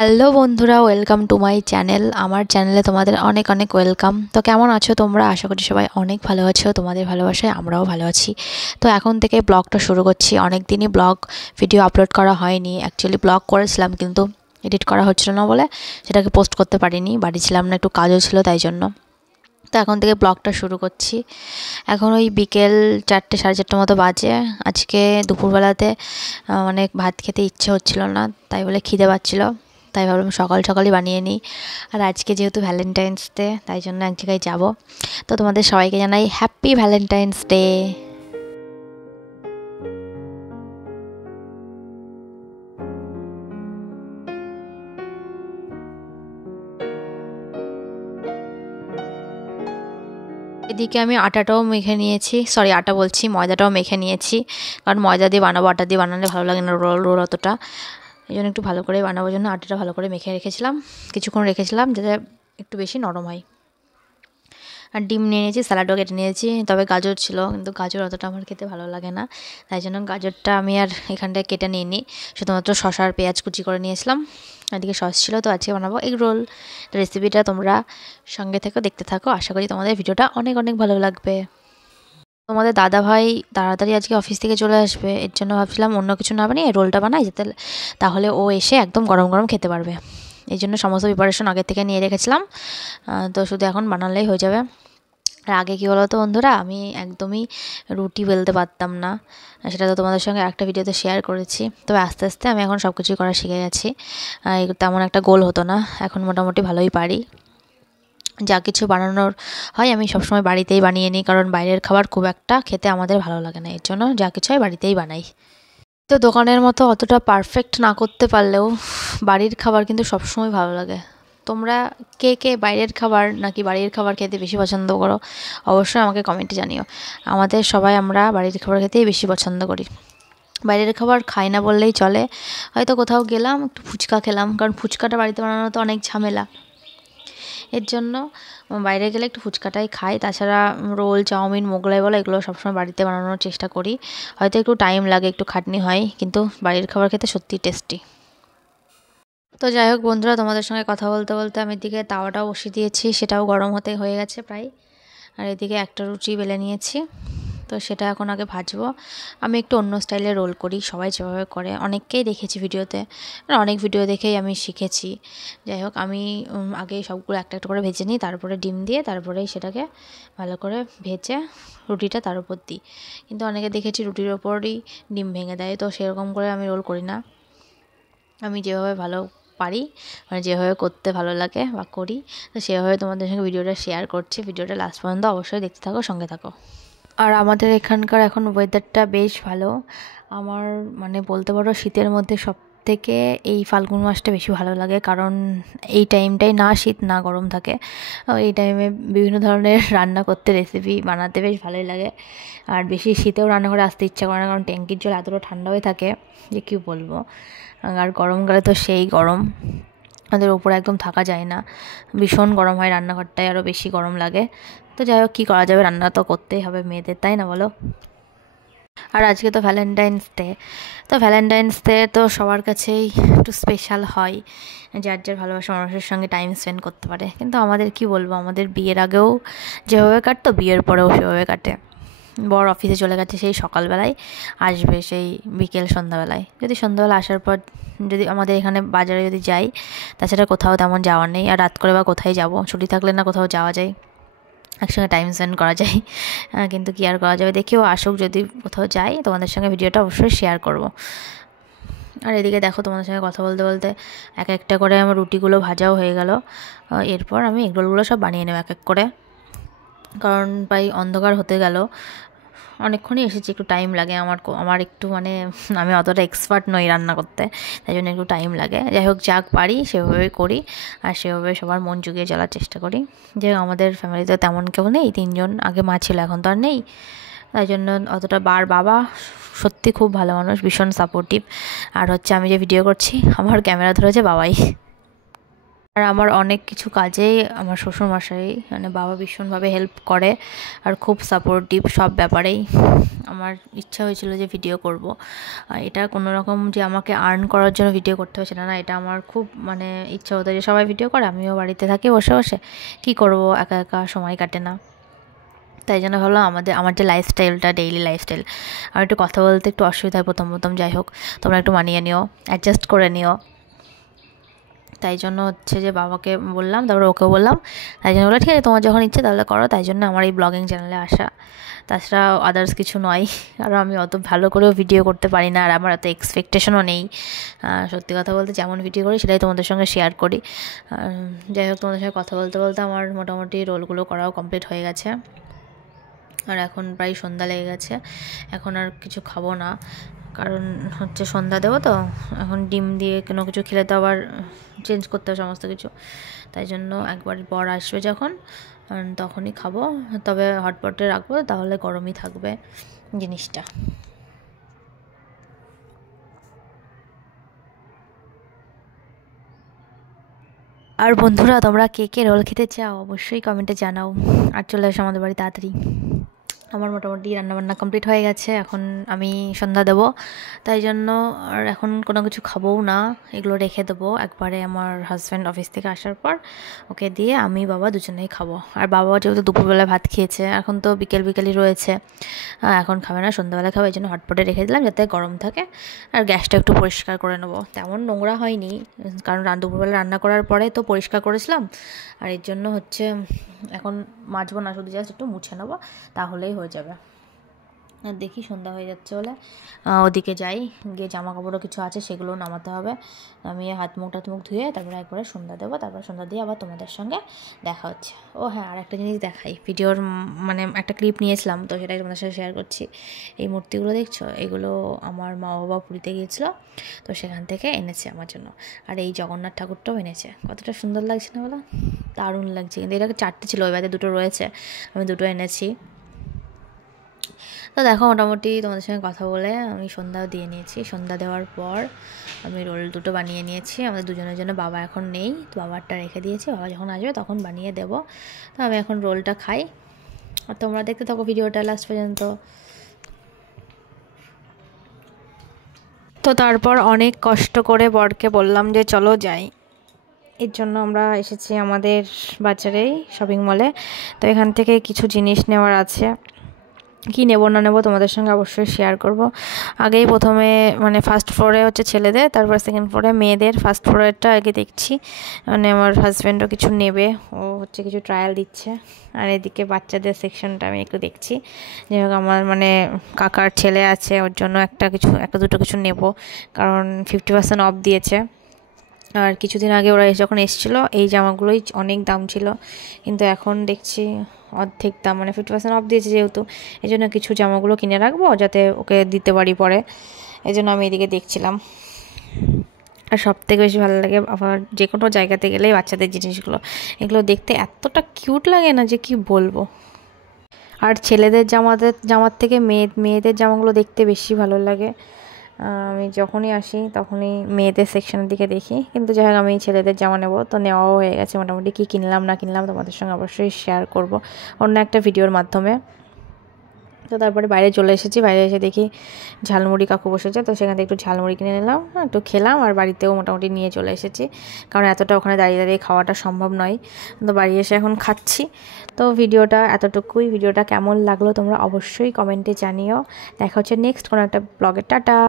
Hello বন্ধুরা, welcome to my channel. আমার চ্যানেলে তোমাদের অনেক অনেক ওয়েলকাম। তো কেমন আছো তোমরা? আশা করি সবাই অনেক ভালো আছো। তোমাদের ভালোবাসায় আমরাও ভালো আছি। তো এখন থেকে ব্লগটা শুরু করছি। অনেক দিনই ব্লগ ভিডিও আপলোড করা হয়নি। অ্যাকচুয়ালি ব্লগ করেছিলাম কিন্তু এডিট করা হচ্ছিল না বলে সেটাকে পোস্ট করতে পারিনি। বাড়ি ছিলাম না, একটু কাজও ছিল তাই জন্য। তো এখন থেকে ব্লগটা শুরু করছি। এখন ওই বিকেল 4টে সাড়ে 4টের মতো বাজে। আজকে দুপুরবেলাতে মানে ভাত খেতে ইচ্ছে হচ্ছিল না, তাই বলে খিদে পাচ্ছিল, তাই ভাবলাম সকাল সকালই বানিয়ে নিই। আর আজকে যেহেতু ভ্যালেন্টাইন্স ডে, তাই জন্য এক জায়গায় যাব। তো তোমাদের সবাইকে জানাই হ্যাপি ভ্যালেন্টাইন্স ডে। এদিকে আমি আটাটাও মেখে নিয়েছি, সরি আটা বলছি, ময়দাটাও মেখে নিয়েছি। কারণ ময়দা দিয়ে বানাবো, আটা দিয়ে বানালে ভালো লাগে না রোল রোল অতটা। এই জন্য একটু ভালো করে বানাবার জন্য আটাটা ভালো করে মেখে রেখেছিলাম, কিছুক্ষণ রেখেছিলাম যাতে একটু বেশি নরম হয়। আর ডিম নিয়ে নিয়েছি, স্যালাডও কেটে নিয়েছি। তবে গাজর ছিল, কিন্তু গাজর অতটা আমার খেতে ভালো লাগে না, তাই জন্য গাজরটা আমি আর এখানটায় কেটে নিইনি। শুধুমাত্র শসা আর পেঁয়াজ কুচি করে নিয়েছিলাম। এদিকে সস ছিল। তো আজকে বানাবো এগ রোল। রেসিপিটা তোমরা সঙ্গে থেকো, দেখতে থাকো। আশা করি তোমাদের ভিডিওটা অনেক অনেক ভালো লাগবে। তোমাদের দাদা ভাই তাড়াতাড়ি আজকে অফিস থেকে চলে আসবে, এর জন্য ভাবছিলাম অন্য কিছু না বানিয়ে রোলটা বানাই, যাতে তাহলে ও এসে একদম গরম গরম খেতে পারবে। এই জন্য সমস্ত প্রিপারেশন আগের থেকে নিয়ে রেখেছিলাম। তো শুধু এখন বানালেই হয়ে যাবে। আর আগে কী বলো তো বন্ধুরা, আমি একদমই রুটি বেলতে পারতাম না। সেটা তো তোমাদের সঙ্গে একটা ভিডিওতে শেয়ার করেছি। তবে আস্তে আস্তে আমি এখন সব কিছুই করা শিখে গেছি। তেমন একটা গোল হতো না, এখন মোটামুটি ভালোই পারি। যা কিছু বানানোর হয় আমি সবসময় বাড়িতেই বানিয়ে নিই, কারণ বাইরের খাবার খুব একটা খেতে আমাদের ভালো লাগে না। এর জন্য যা কিছু হয় বাড়িতেই বানাই। তো দোকানের মতো অতটা পারফেক্ট না করতে পারলেও বাড়ির খাবার কিন্তু সবসময় ভালো লাগে। তোমরা কে কে বাইরের খাবার নাকি বাড়ির খাবার খেতে বেশি পছন্দ করো? অবশ্যই আমাকে কমেন্টে জানিও। আমাদের সবাই আমরা বাড়ির খাবার খেতেই বেশি পছন্দ করি। বাইরের খাবার খাই না বললেই চলে। হয়তো কোথাও গেলাম, একটু ফুচকা খেলাম, কারণ ফুচকাটা বাড়িতে বানানো তো অনেক ঝামেলা। এর জন্য বাইরে গেলে একটু ফুচকাটাই খাই। তাছাড়া রোল, চাউমিন, মোগলাই বলো, এগুলো সবসময় বাড়িতে বানানোর চেষ্টা করি। হয়তো একটু টাইম লাগে, একটু খাটনি হয়, কিন্তু বাড়ির খাবার খেতে সত্যিই টেস্টি। তো যাই হোক বন্ধুরা, তোমাদের সঙ্গে কথা বলতে বলতে আমি এদিকে তাওয়াটাও বসিয়ে দিয়েছি, সেটাও গরম হতে হয়ে গেছে প্রায়। আর এদিকে একটা রুটি বেলে নিয়েছি। তো সেটা এখন আগে ভাজবো। আমি একটু অন্য স্টাইলে রোল করি, সবাই যেভাবে করে অনেককেই দেখেছি ভিডিওতে, আর অনেক ভিডিও দেখেই আমি শিখেছি। যাই হোক, আমি আগে সবগুলো একটা একটা করে ভেজে নিই, তারপরে ডিম দিয়ে তারপরেই সেটাকে ভালো করে ভেজে রুটিটা তার উপর দিই। কিন্তু অনেকে দেখেছি রুটির ওপরই ডিম ভেঙে দেয়, তো সেরকম করে আমি রোল করি না। আমি যেভাবে ভালো পারি, মানে যেভাবে করতে ভালো লাগে বা করি, তো সেভাবে তোমাদের সঙ্গে ভিডিওটা শেয়ার করছি। ভিডিওটা লাস্ট পর্যন্ত অবশ্যই দেখতে থাকো, সঙ্গে থাকো। আর আমাদের এখানকার এখন ওয়েদারটা বেশ ভালো। আমার মানে বলতে পারো শীতের মধ্যে সব থেকে এই ফাল্গুন মাসটা বেশি ভালো লাগে, কারণ এই টাইমটাই না শীত না গরম থাকে। এই টাইমে বিভিন্ন ধরনের রান্না করতে, রেসিপি বানাতে বেশ ভালোই লাগে। আর বেশি শীতেও রান্না করে আসতে ইচ্ছা করে না, কারণ ট্যাঙ্কির জল এতটা ঠান্ডা হয়ে থাকে যে কী বলবো। আর গরমকালে তো সেই গরম, আমাদের ওপরে একদম থাকা যায় না, ভীষণ গরম হয় রান্নাঘরটায়, আরও বেশি গরম লাগে। তো যাই হোক, কী করা যাবে, রান্না তো করতেই হবে মেয়েদের, তাই না বলো? আর আজকে তো ভ্যালেন্টাইন্স ডে। তো ভ্যালেন্টাইন্স ডে তো সবার কাছেই একটু স্পেশাল হয়, যার যার ভালোবাসা মানুষের সঙ্গে টাইম স্পেন্ড করতে পারে। কিন্তু আমাদের কি বলবো, আমাদের বিয়ের আগেও যেভাবে কাটতো, বিয়ের পরেও সেভাবে কাটে। বর অফিসে চলে গেছে সেই সকালবেলায়, আসবে সেই বিকেল সন্ধ্যাবেলায়। যদি সন্ধ্যাবেলা আসার পর যদি আমাদের এখানে বাজারে যদি যাই, তাছাড়া কোথাও তেমন যাওয়ার নেই। আর রাত করে বা কোথায় যাব, ছুটি থাকলে না কোথাও যাওয়া যায়, একসঙ্গে টাইম স্পেন্ড করা যায়। কিন্তু কি আর করা যাবে, দেখিও আসুক, যদি কোথাও যাই তোমাদের সঙ্গে ভিডিওটা অবশ্যই শেয়ার করব। আর এদিকে দেখো, তোমাদের সঙ্গে কথা বলতে বলতে এক একটা করে আমার রুটিগুলো ভাজাও হয়ে গেল। এরপর আমি এগরোলগুলো সব বানিয়ে নেব এক এক করে, কারণ প্রায় অন্ধকার হতে গেল। অনেকক্ষণই এসেছি, একটু টাইম লাগে আমার একটু মানে আমি অতটা এক্সপার্ট নই রান্না করতে, তাই জন্য একটু টাইম লাগে। যাই হোক, যাক পারি সেভাবেই করি, আর সেভাবে সবার মন জুগিয়ে চলার চেষ্টা করি। যে আমাদের ফ্যামিলিতে তেমন কেউ নেই, 3জন, আগে মা ছিল, এখন তো আর নেই, তাই জন্য অতটা বাবা সত্যি খুব ভালো মানুষ, ভীষণ সাপোর্টিভ। আর হচ্ছে আমি যে ভিডিও করছি, আমার ক্যামেরা ধরেছে বাবাই। আর আমার অনেক কিছু কাজেই আমার শ্বশুরমশাই মানে বাবা ভীষণভাবে হেল্প করে আর খুব সাপোর্টিভ সব ব্যাপারেই। আমার ইচ্ছা হয়েছিল যে ভিডিও করব, এটা কোনো রকম যে আমাকে আর্ন করার জন্য ভিডিও করতে হবে সেটা না, এটা আমার খুব মানে ইচ্ছা হতো যে সবাই ভিডিও করে, আমিও বাড়িতে থাকি বসে বসে কী করব, একা একা সময় কাটে না। তাই জন্য ভাবলাম আমার যে লাইফস্টাইলটা, ডেইলি লাইফস্টাইল, আর একটু কথা বলতে একটু অসুবিধা হয় প্রথম প্রথম, যাই হোক তোমরা একটু মানিয়ে নিও, অ্যাডজাস্ট করে নিও। তাই জন্য হচ্ছে যে বাবাকে বললাম, তারপরে ওকেও বললাম, তাই জন্য বললো ঠিক আছে তোমার যখন ইচ্ছে তাহলে করো। তাই জন্য আমার এই ব্লগিং চ্যানেলে আসা, তাছাড়া আদার্স কিছু নয়। আর আমি অত ভালো করেও ভিডিও করতে পারি না, আর আমার অত এক্সপেকটেশনও নেই। সত্যি কথা বলতে যেমন ভিডিও করি সেটাই তোমাদের সঙ্গে শেয়ার করি। যাই হোক, তোমাদের সঙ্গে কথা বলতে বলতে আমার মোটামুটি রোলগুলো করাও কমপ্লিট হয়ে গেছে। আর এখন প্রায় সন্ধ্যা লেগে গেছে, এখন আর কিছু খাবো না, কারণ হচ্ছে সন্ধ্যা দেবো তো, এখন ডিম দিয়ে কোনো কিছু খেলে তো আবার চেঞ্জ করতে হবে সমস্ত কিছু। তাই জন্য একবার পর আসবে যখন তখনই খাবো, তবে হটপটে রাখবো, তাহলে গরমই থাকবে জিনিসটা। আর বন্ধুরা, তোমরা কে কে রোল খেতে চাও অবশ্যই কমেন্টে জানাও, আর চলে আসো আমাদের বাড়ি তাড়াতাড়ি। আমার মোটামুটি রান্নাবান্না কমপ্লিট হয়ে গেছে, এখন আমি সন্ধ্যা দেবো, তাই জন্য আর এখন কোনো কিছু খাবও না, এগুলো রেখে দেবো একবারে আমার হাজব্যান্ড অফিস থেকে আসার পর ওকে দিয়ে আমি বাবা দুজনেই খাবো। আর বাবা যেহেতু দুপুরবেলায় ভাত খেয়েছে, এখন তো বিকেলই রয়েছে, এখন খাবে না, সন্ধ্যাবেলা খাবে, এই জন্য হটপটে রেখে দিলাম যাতে গরম থাকে। আর গ্যাসটা একটু পরিষ্কার করে নেবো, তেমন নোংরা হয়নি, কারণ দুপুরবেলা রান্না করার পরে তো পরিষ্কার করেছিলাম, আর এর জন্য হচ্ছে এখন মাজবো না, শুধু জাস্ট একটু মুছে নেবো, তাহলেই হয়ে যাবে। আর দেখি সন্ধ্যা হয়ে যাচ্ছে বলে ওদিকে যাই, গিয়ে জামা কাপড়ও কিছু আছে সেগুলোও নামাতে হবে। আমি হাত মুখ ধুয়ে তারপরে একবারে সন্ধ্যা দেবো, তারপরে সন্ধ্যা দিয়ে আবার তোমাদের সঙ্গে দেখা হচ্ছে। ও হ্যাঁ, আর একটা জিনিস দেখাই, ভিডিওর মানে একটা ক্লিপ নিয়েছিলাম তো সেটাই তোমাদের সাথে শেয়ার করছি। এই মূর্তিগুলো দেখছো, এগুলো আমার মা বাবা পুরীতে গিয়েছিলো, তো সেখান থেকে এনেছে আমার জন্য। আর এই জগন্নাথ ঠাকুরটাও এনেছে, কতটা সুন্দর লাগছে না বলো, দারুণ লাগছে। কিন্তু এটাকে 4টে ছিল, ওই বাদে 2টো রয়েছে, আমি 2টো এনেছি। তো দেখো, মোটামুটি তোমাদের সঙ্গে কথা বলে আমি সন্ধ্যাও দিয়ে নিয়েছি। সন্ধ্যা দেওয়ার পর আমি রোল 2টো বানিয়ে নিয়েছি আমাদের দুজনের জন্য। বাবা এখন নেই, তো বাবারটা রেখে দিয়েছি, বাবা যখন আসবে তখন বানিয়ে দেব। তো আমি এখন রোলটা খাই, আর তোমরা দেখতে থাকো ভিডিওটা লাস্ট পর্যন্ত। তো তারপর অনেক কষ্ট করে বরকে বললাম যে চলো যাই, এর জন্য আমরা এসেছি আমাদের বাজারেই শপিং মলে। তো এখান থেকে কিছু জিনিস নেওয়ার আছে, কি নেব না নেব তোমাদের সঙ্গে অবশ্যই শেয়ার করব। আগেই প্রথমে মানে ফার্স্ট ফ্লোরে হচ্ছে ছেলেদের, তারপর সেকেন্ড ফ্লোরে মেয়েদের। ফার্স্ট ফ্লোরেরটা আগে দেখছি, মানে আমার হাজব্যান্ডও কিছু নেবে, ও হচ্ছে কিছু ট্রায়াল দিচ্ছে। আর এদিকে বাচ্চাদের সেকশনটা আমি একটু দেখছি, যাই হোক আমার মানে কাকার ছেলে আছে, ওর জন্য একটা দুটো কিছু নেব, কারণ 50% অফ দিয়েছে। আর কিছুদিন আগে ওরা যখন এসেছিলো এই জামাগুলোই অনেক দাম ছিল, কিন্তু এখন দেখছি অর্ধেক দাম, মানে 50% অফ দিয়েছে যেহেতু, এই জন্য কিছু জামাগুলো কিনে রাখবো যাতে ওকে দিতে পারি পরে, এই জন্য আমি এদিকে দেখছিলাম। আর সবথেকে বেশি ভালো লাগে আবার যে কোনো জায়গাতে গেলেই বাচ্চাদের জিনিসগুলো, এগুলো দেখতে এতটা কিউট লাগে না যে কি বলবো। আর ছেলেদের জামার থেকে মেয়েদের জামাগুলো দেখতে বেশি ভালো লাগে। আমি যখনই আসি তখনই মেয়েদের সেকশনের দিকে দেখি, কিন্তু যাই হোক আমি ছেলেদের জামা নেবো, তো নেওয়াও হয়ে গেছে মোটামুটি। কী কিনলাম না কিনলাম তোমাদের সঙ্গে অবশ্যই শেয়ার করব অন্য একটা ভিডিওর মাধ্যমে। তো তারপরে বাইরে চলে এসেছি, বাইরে এসে দেখি ঝালমুড়ি কাকু বসেছে, তো সেখান থেকে একটু ঝালমুড়ি কিনে নিলাম, একটু খেলাম, আর বাড়িতেও মোটামুটি নিয়ে চলে এসেছি, কারণ এতটা ওখানে দাঁড়িয়ে দাঁড়িয়ে খাওয়াটা সম্ভব নয়। তো বাড়ি এসে এখন খাচ্ছি। তো ভিডিওটা এতটুকুই, ভিডিওটা কেমন লাগলো তোমরা অবশ্যই কমেন্টে জানিও। দেখা হচ্ছে নেক্সট কোনো একটা ব্লগে, টাটা।